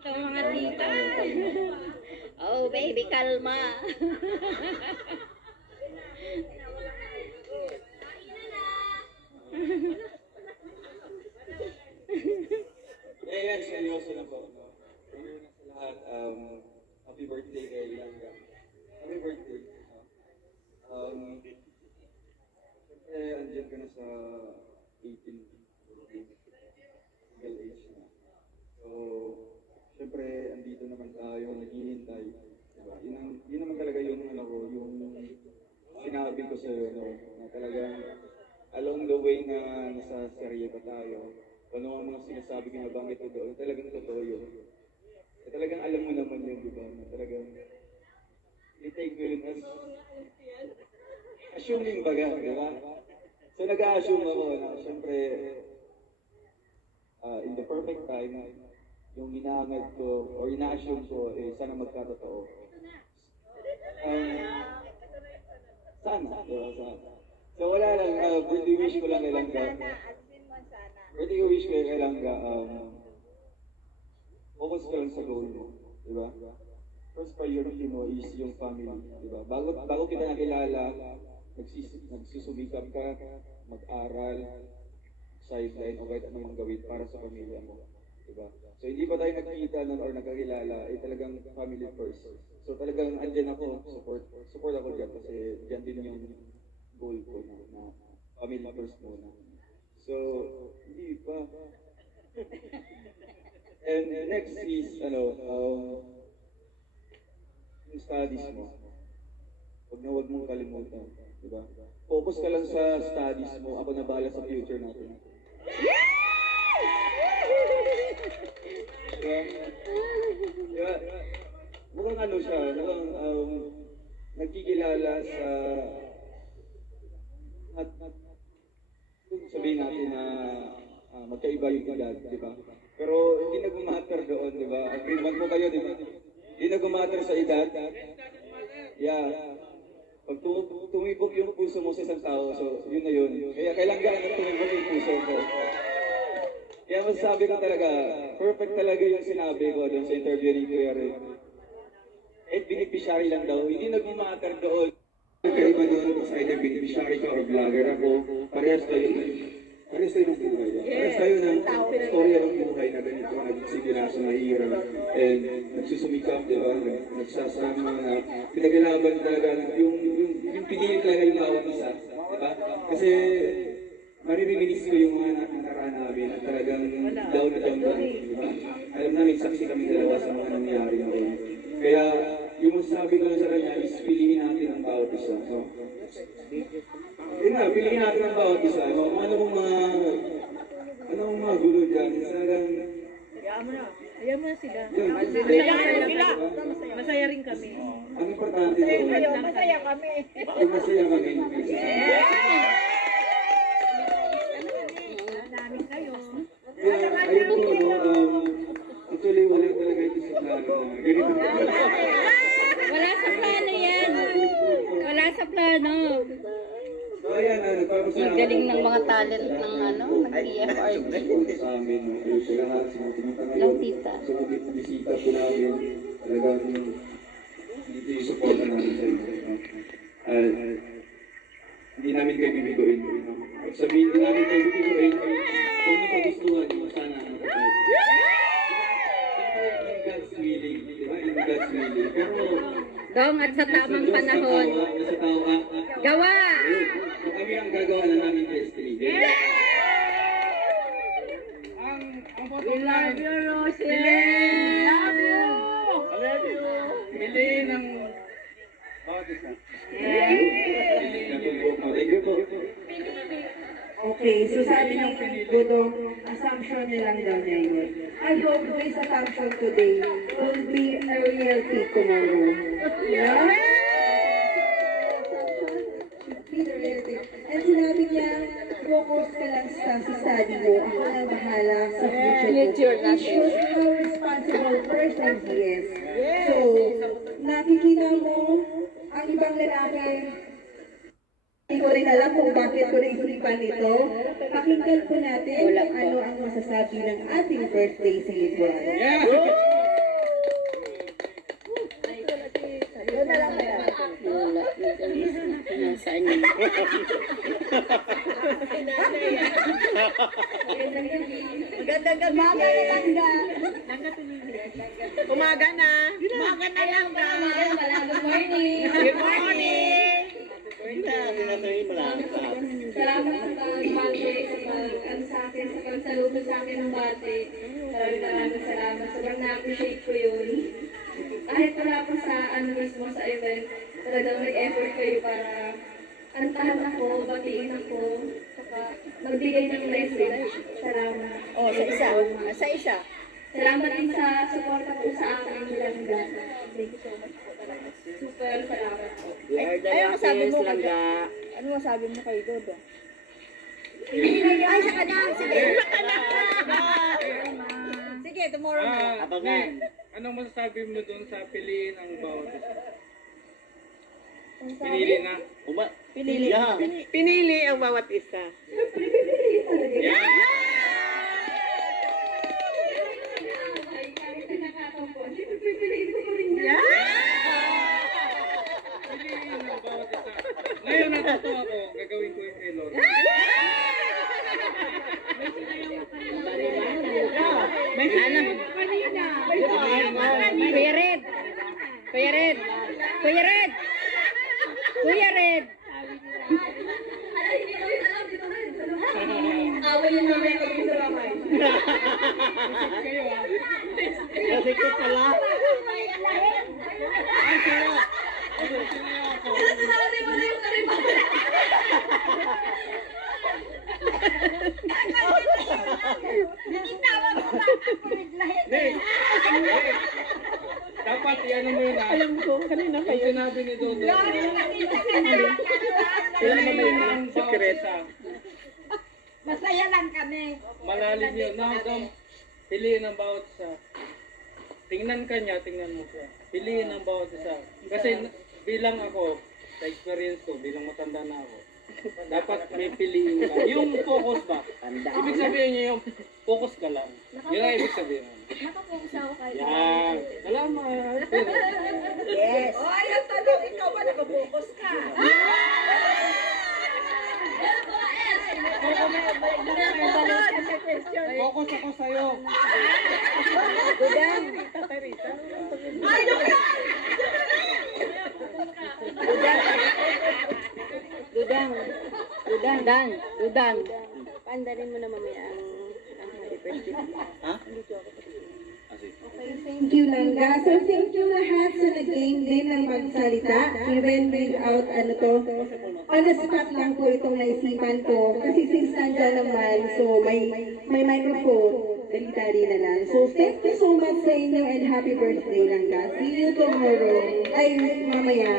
Ito mga tita. Oh, baby, kalma. Yan, seryoso na po. Una sa lahat, happy birthday kay Ilanga. Happy birthday. Siyempre, andyan ka na sa 18. Legal age na. So, siyempre, andito naman tayo, naghihintay. Diba? Yun naman talaga yung, yung sinabi ko sa'yo, no? Na talagang along the way na nasa serye pa tayo, ano ang mga sinasabi ko na bangit ko doon, talagang totoo yun. Talagang alam mo naman yun, di ba? Na talagang, i-take ko yun as assuming baga, di ba? So nag-a-assume ako na siyempre, in the perfect time, yung inaangad ko, or ina-assume ko, sana magkatotoo. Sana, di ba? Sana. So wala lang, birthday wish ko lang kay Langga. Birthday wish ko kay Langga, focus ka lang sa goal mo, di ba? First priority mo is yung family, di ba? Bago kita nakilala, nagsusumikap ka, mag-aral, sideline, o kahit anong gawin para sa pamilya mo, di ba? So hindi pa tayo nagkita nun or nagkakilala, talagang family first. So talagang andyan ako, support ako dyan kasi dyan din yung goal ko na family first muna. So, hindi pa. And next is, yung studies mo. Huwag mong kalimutan, di ba? Focus ka lang sa studies mo, ako na bahala sa future natin. Diba? Mukhang siya, mukhang nagkikilala sa sabihin natin na magkaiba yung edad, di ba? Pero hindi nag-matter doon, di ba? Agreement mo kayo, di ba? Hindi nag-matter sa edad. Yeah. Pag tumibok yung puso mo sa isang tao, so yun na yun. Kaya kailangan na tumibok yung puso ko. Kaya masasabi ko talaga, perfect talaga yung sinabi ko doon sa interview ni Kuya Ray. At beneficiary lang daw, hindi nag-matter doon. Kaiba doon kung sa either beneficiary ka or vlogger ako, parehas tayo ng buhay. Parehas tayo ng storya ng buhay na ganito, nagsige na sa mahirap, and nagsusumikap, di ba? Nagsasama na pinaglalaban talaga, yung pinili talaga yung bawat isa, di ba? Kasi maririnig ko yung mga nakaraan namin at talagang down na down, di ba? Alam namin, saksi kami dalawa sa mga nangyari ngayon. Kaya, yung masasabi ko lang sa kanya is piliin natin ang bawat isa. So, yun nga, piliin natin ang bawat isa. No? Ano mga gulo dyan? Talagang... Ayaw mo na sila. Masaya rin kami. Ang importante doon. Masaya kami. Masaya kami. Namin kayo. Kaya, ayun po, actually, wala talaga ito sa plano na ganito. Wala sa plano yan. Wala sa plano. So, ayan, Ang galing ng mga talent ng ng-PFRG. Sa amin, sa lahat, Ng tita. sa mga bisita po namin, talagang dito yung support na namin sa inyo. Hindi namin kayo bibiguin. Sabihin, hindi namin kayo bibiguin. Kung ano kagustuhan nyo, sana in God's willing, di ba? In God's willing. Pero, Dong, at sa tamang panahon. Sa tao, Gawa! kami ang gagawa na namin destiny. We love you, Rosie! Love you! Piliin ang bawat isa. Thank you po. Okay, so sabi ng Budong, assumption nilang daw niya yun. I hope this assumption today will be a reality tomorrow. Yeah? Should be the reality. And sinabi niya, focus ka lang sa study mo. Ako na bahala sa future ko. It shows how responsible person he is. So, nakikita mo ang ibang lalaki. Hindi ko rin alam kung bakit ko naisipan ito. Pakinggan po natin kung ano ang masasabi ng ating birthday celebration. Magandang gabi. Umaga na langga. Umaga na. Umaga na langga. Good morning. Good morning. Salamat sa pag-bate, sa akin, sa pagsalubo sa akin ng bate. Maraming salamat. Sobrang na-appreciate ko yun. Kahit wala pa sa mismo sa event, talagang nag-effort kayo para antahan ako, batiin ako, saka magbigay ng message. Salamat. Oh, sa isa. Sa isa. Salamat din sa suporta po sa akin langga. Thank you so much po talaga. Super salamat po. Ano masabi mo kay Ano masabi mo kay Dodo? Ay, sa kanya. Sige. Sige, tomorrow na. Anong masasabi mo doon sa piliin ang bawat isa? Pinili na. Pinili ang bawat isa. Piliin ang bawat isa. Ngayon natuto ako, gagawin ko yung kay Lord. Kuya Red. Kuya Red. Kuya Red. Kuya Red. Away yung mamaya pag-isaramay. Kayo ah. Kasi ko pala. Ay, sila. Sila ako. Dapat yan mo yun ah. Alam ko, kanina Yung kayo. sinabi ni Dodo. Alam mo Piliin yun, ang bawat secret. isa. Masaya lang kami. Malalim yun. Hanggang piliin ang bawat isa. Tingnan ka niya, tingnan mo siya. Piliin ang bawat isa. Kasi bilang ako, sa experience ko, bilang matanda na ako, dapat may piliin ka. Yung focus ba? Ibig sabihin niya yung focus ka lang. Yun ang ibig sabihin. Nakapokus ako kahit Yan. Salamat. Yes. Ay, ang tanong, ikaw ba nakapokus ka? Focus ako sa'yo. Dudang. Dudang. Dudang. Dudang. Dudang. Paandarin mo na mamaya ang happy birthday. Ha? Thank you, Langga. So, thank you lahat sa nag-game din ng magsalita. Even without, on the spot lang po itong naisipan ko. Kasi since nandiyan naman, so may microphone, dali-dali na lang. So, thank you so much sa inyo and happy birthday, Langga. See you tomorrow. Ay, mamaya.